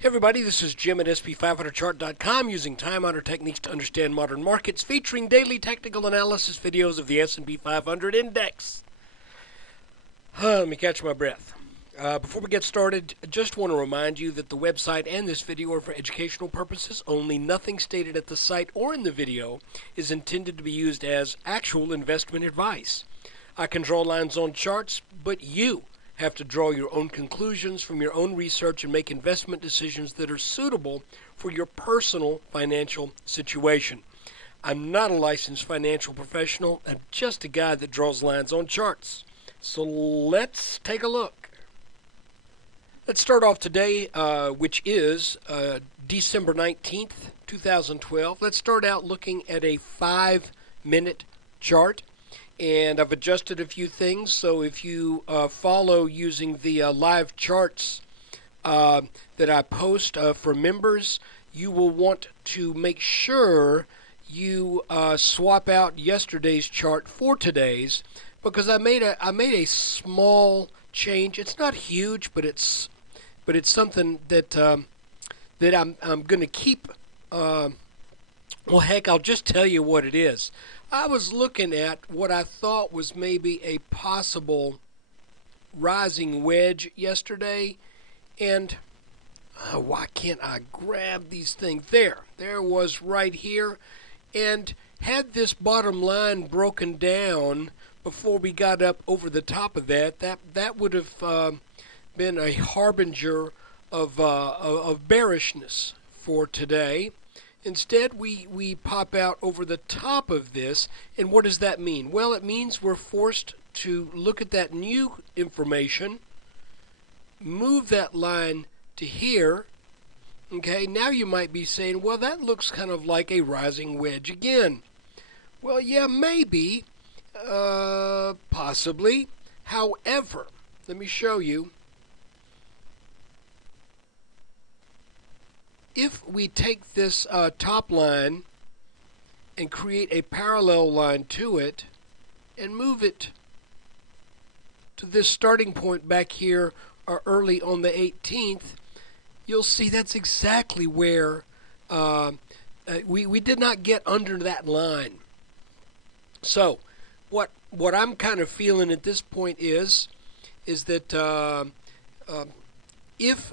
Hey everybody, this is Jim at SP500chart.com using time-honored techniques to understand modern markets, featuring daily technical analysis videos of the S&P 500 index. Let me catch my breath. Before we get started, I just want to remind you that the website and this video are for educational purposes only. Nothing stated at the site or in the video is intended to be used as actual investment advice. I can draw lines on charts, but you have to draw your own conclusions from your own research and make investment decisions that are suitable for your personal financial situation. I'm not a licensed financial professional. I'm just a guy that draws lines on charts. So let's take a look. Let's start off today, which is December 19th, 2012. Let's start out looking at a 5-minute chart. And I've adjusted a few things, so if you follow using the live charts that I post for members, you will want to make sure you swap out yesterday's chart for today's, because I made a small change. It's not huge, but it's something that that I'm going to keep. Well, heck, I'll just tell you what it is. I was looking at what I thought was maybe a possible rising wedge yesterday, and why can't I grab these things? There was right here, and had this bottom line broken down before we got up over the top of that would have been a harbinger of bearishness for today. Instead, we pop out over the top of this, and what does that mean? Well, it means we're forced to look at that new information, move that line to here. Okay, now you might be saying, well, that looks kind of like a rising wedge again. Well, yeah, maybe, possibly. However, let me show you. If we take this top line and create a parallel line to it and move it to this starting point back here early on the 18th, you'll see that's exactly where we did not get under that line. So what I'm kind of feeling at this point is that if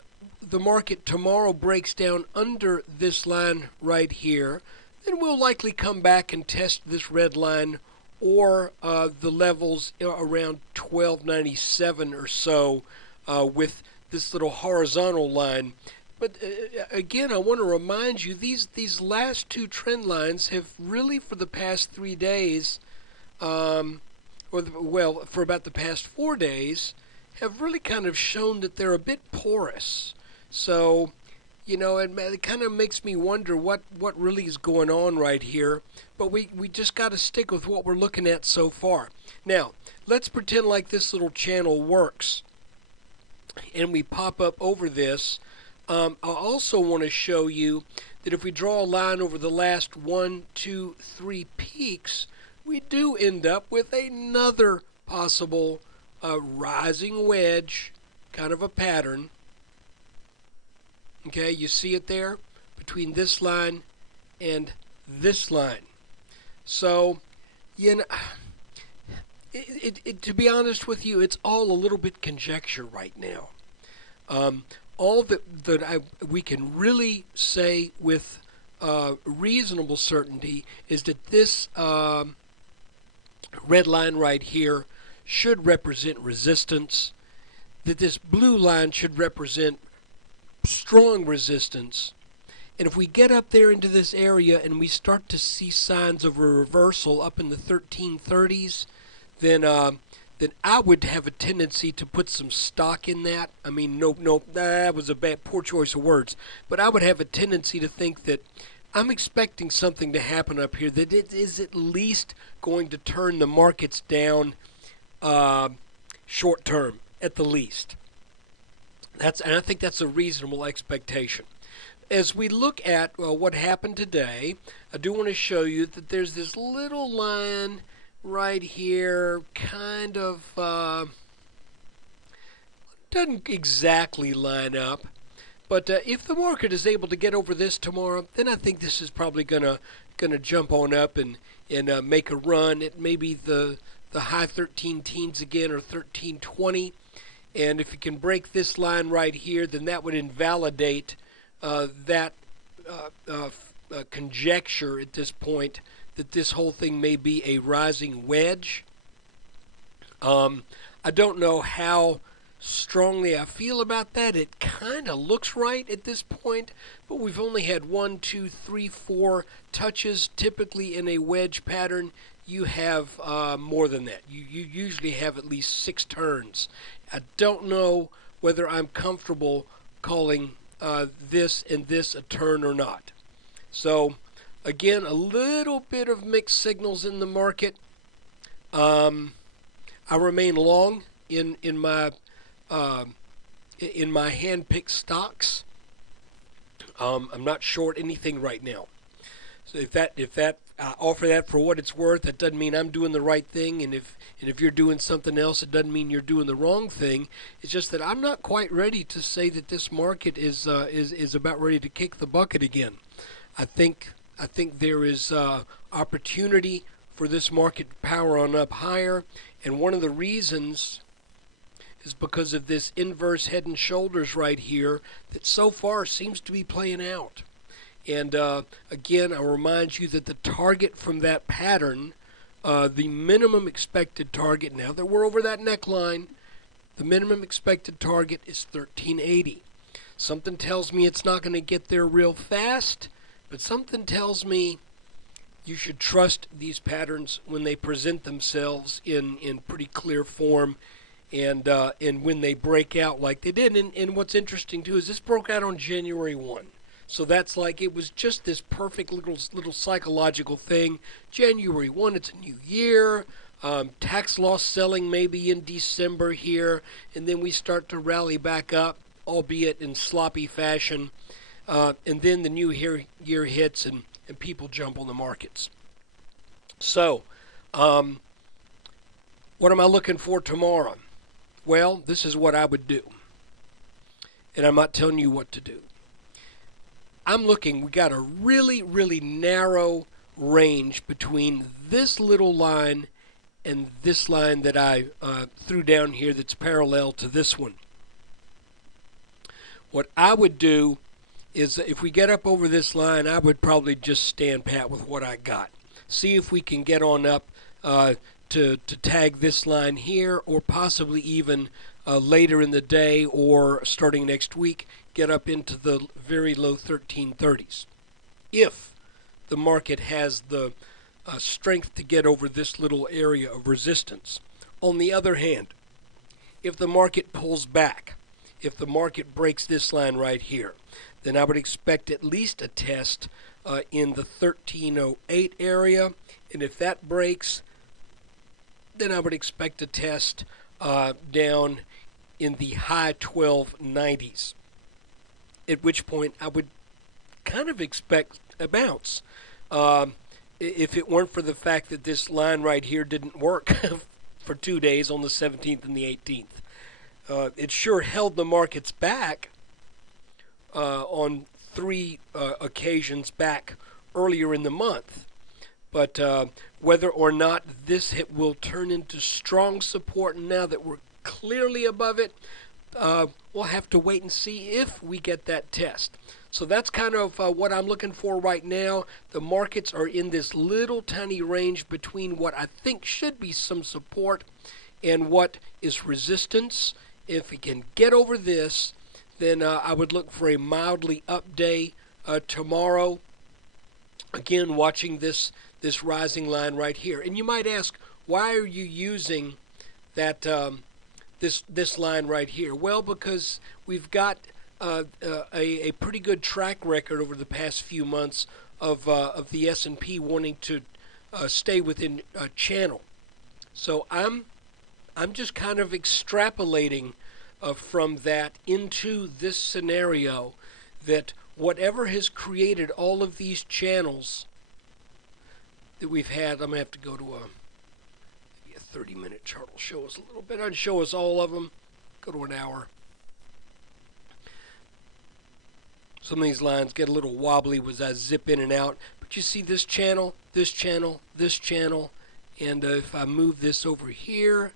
the market tomorrow breaks down under this line right here, then we'll likely come back and test this red line or the levels around 1297 or so with this little horizontal line. But again, I want to remind you, these last two trend lines have really, for the past 3 days, for about the past 4 days, have really kind of shown that they're a bit porous. So, it kind of makes me wonder what really is going on right here. But we just got to stick with what we're looking at so far. Now, let's pretend like this little channel works. And we pop up over this. I also want to show you that if we draw a line over the last 1, 2, 3 peaks, we do end up with another possible rising wedge, kind of a pattern. Okay, you see it there between this line and this line. So, to be honest with you, it's all a little bit conjecture right now. All that we can really say with reasonable certainty is that this red line right here should represent resistance, that this blue line should represent strong resistance, and if we get up there into this area and we start to see signs of a reversal up in the 1330s, then I would have a tendency to put some stock in that. I mean, no, that was a poor choice of words, but I would have a tendency to think that I'm expecting something to happen up here that it is at least going to turn the markets down short term, at the least. And I think that's a reasonable expectation. As we look at what happened today, I do want to show you that there's this little line right here, kind of doesn't exactly line up, But if the market is able to get over this tomorrow, then I think this is probably gonna jump on up and make a run at maybe the high 13 teens again, or 1320. And if you can break this line right here, then that would invalidate that conjecture at this point that this whole thing may be a rising wedge. I don't know how strongly I feel about that. It kind of looks right at this point, but we've only had 1, 2, 3, 4 touches. Typically in a wedge pattern, you have more than that. You usually have at least 6 turns. I don't know whether I'm comfortable calling this and this a turn or not. So again, a little bit of mixed signals in the market. I remain long in my hand-picked stocks. I'm not short anything right now. So if that I offer that for what it's worth, that doesn't mean I'm doing the right thing. And if you're doing something else, it doesn't mean you're doing the wrong thing. It's just that I'm not quite ready to say that this market is about ready to kick the bucket again. I think there is opportunity for this market to power on up higher, and one of the reasons is because of this inverse head and shoulders right here that so far seems to be playing out. And again, I'll remind you that the target from that pattern, the minimum expected target, now that we're over that neckline, the minimum expected target is 1380. Something tells me it's not going to get there real fast, but something tells me you should trust these patterns when they present themselves in pretty clear form, and when they break out like they did. And what's interesting too is this broke out on January 1. So that's like, it was just this perfect little psychological thing. January 1, it's a new year. Tax loss selling maybe in December here, and then we start to rally back up, albeit in sloppy fashion. And then the new year hits and people jump on the markets. So, what am I looking for tomorrow? Well, this is what I would do. And I'm not telling you what to do. We got a really, really narrow range between this little line and this line that I threw down here that's parallel to this one. What I would do is, if we get up over this line, I would probably just stand pat with what I got. See if we can get on up to tag this line here, or possibly even later in the day or starting next week, get up into the very low 1330s. If the market has the strength to get over this little area of resistance. On the other hand, if the market pulls back, if the market breaks this line right here, then I would expect at least a test in the 1308 area. And if that breaks, then I would expect a test down in the high 1290s. At which point I would kind of expect a bounce. If it weren't for the fact that this line right here didn't work for 2 days on the 17th and the 18th. It sure held the markets back on 3 occasions back earlier in the month. But whether or not this hit will turn into strong support now that we're clearly above it, we'll have to wait and see if we get that test. So that's kind of what I'm looking for right now. The markets are in this little tiny range between what I think should be some support and what is resistance. If we can get over this, then I would look for a mildly up day tomorrow. Again, watching this rising line right here. And you might ask, why are you using that this line right here? Well, because we've got a pretty good track record over the past few months of the S&P wanting to stay within a channel. So I'm just kind of extrapolating from that into this scenario, that whatever has created all of these channels that we've had, I'm going to have to go to maybe a 30-minute chart will show us a little bit. I'd show us all of them. Go to an hour. Some of these lines get a little wobbly as I zip in and out. But you see this channel, this channel, this channel. And if I move this over here,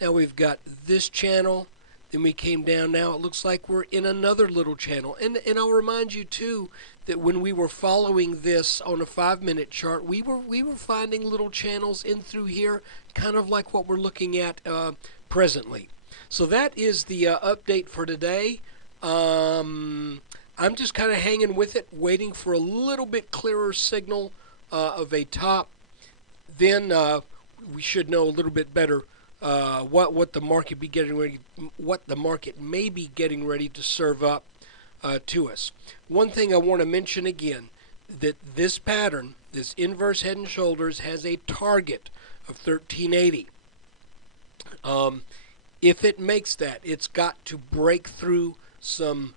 now we've got this channel. Then we came down. Now it looks like we're in another little channel. And I'll remind you too that when we were following this on a 5-minute chart, we were finding little channels in through here, kind of like what we're looking at presently. So that is the update for today. I'm just kind of hanging with it, waiting for a little bit clearer signal of a top. Then we should know a little bit better what the market may be getting ready to serve up to us. One thing I want to mention again, that this pattern, this inverse head and shoulders, has a target of 1380. If it makes that, it's got to break through some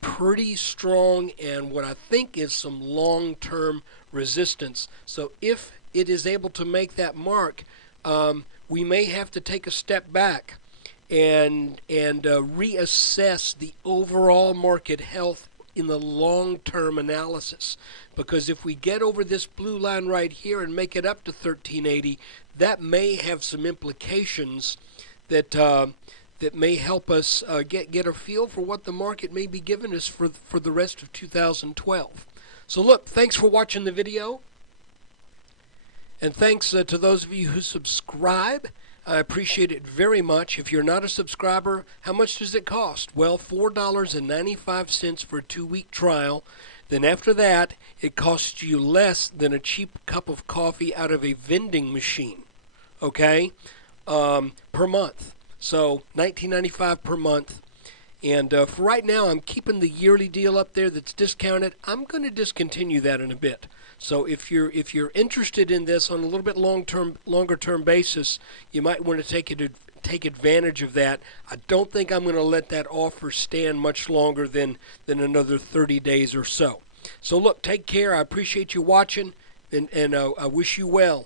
pretty strong and what I think is some long-term resistance. So if it is able to make that mark, we may have to take a step back and reassess the overall market health in the long-term analysis. Because if we get over this blue line right here and make it up to 1380, that may have some implications that that may help us get a feel for what the market may be giving us for the rest of 2012. So look, thanks for watching the video. And thanks to those of you who subscribe. I appreciate it very much. If you're not a subscriber, how much does it cost? Well, $4.95 for a 2-week trial. Then after that, it costs you less than a cheap cup of coffee out of a vending machine, okay, per month. So $19.95 per month. And for right now, I'm keeping the yearly deal up there that's discounted. I'm going to discontinue that in a bit. So if you're interested in this on a little bit longer term basis, you might want to take advantage of that. I don't think I'm going to let that offer stand much longer than another 30 days or so. So look, take care. I appreciate you watching, and I wish you well.